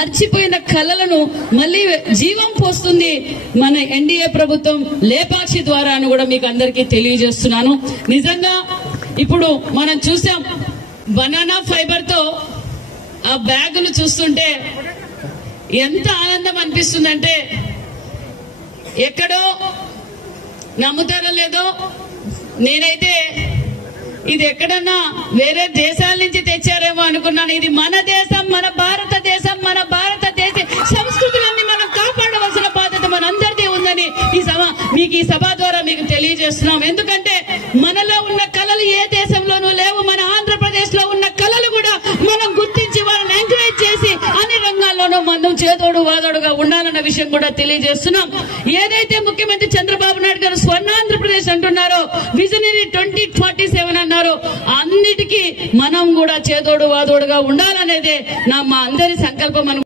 మర్చిపోయిన కళలను మళ్ళీ జీవం పోస్తుంది మన ఎన్డీఏ ప్రభుత్వం లేపాక్షి ద్వారా అని కూడా మీకు అందరికీ తెలియజేస్తున్నాను. నిజంగా ఇప్పుడు మనం చూసాం బనానా ఫైబర్ తో ఆ బ్యాగులు చూస్తుంటే ఎంత ఆనందం అనిపిస్తుందంటే ఎక్కడో నమ్ముతారో లేదో నేనైతే ఇది ఎక్కడన్నా వేరే దేశాల నుంచి తెచ్చారేమో అనుకున్నాను. ఇది మన దేశం, మన భారతదేశం, మన భారతదేశ సంస్కృతులన్నీ మనం కాపాడవలసిన బాధ్యత మనందరిది ఉందని మీకు ఈ సభ ద్వారా మీకు తెలియజేస్తున్నాం. ఎందుకంటే మనలో ఉన్న కళలు ఏ దేశంలోనూ లేవు. మన ఆంధ్రప్రదేశ్ లో ఉన్న కళలు కూడా మనం గుర్తించి వాళ్ళని ఎంకరేజ్ చేసి అన్ని రంగాల్లోనూ మనం చేదోడు వాదోడుగా ఉండాలన్న విషయం కూడా తెలియజేస్తున్నాం. ఏదైతే ముఖ్యమంత్రి చంద్రబాబు నాయుడు గారు స్వర్ణాంధ్రప్రదేశ్ అంటున్నారో, విజనరీ 2047 అన్నారో, అన్నిటికీ మనం కూడా చేదోడు వాదోడుగా ఉండాలనేదే మా అందరి సంకల్పం.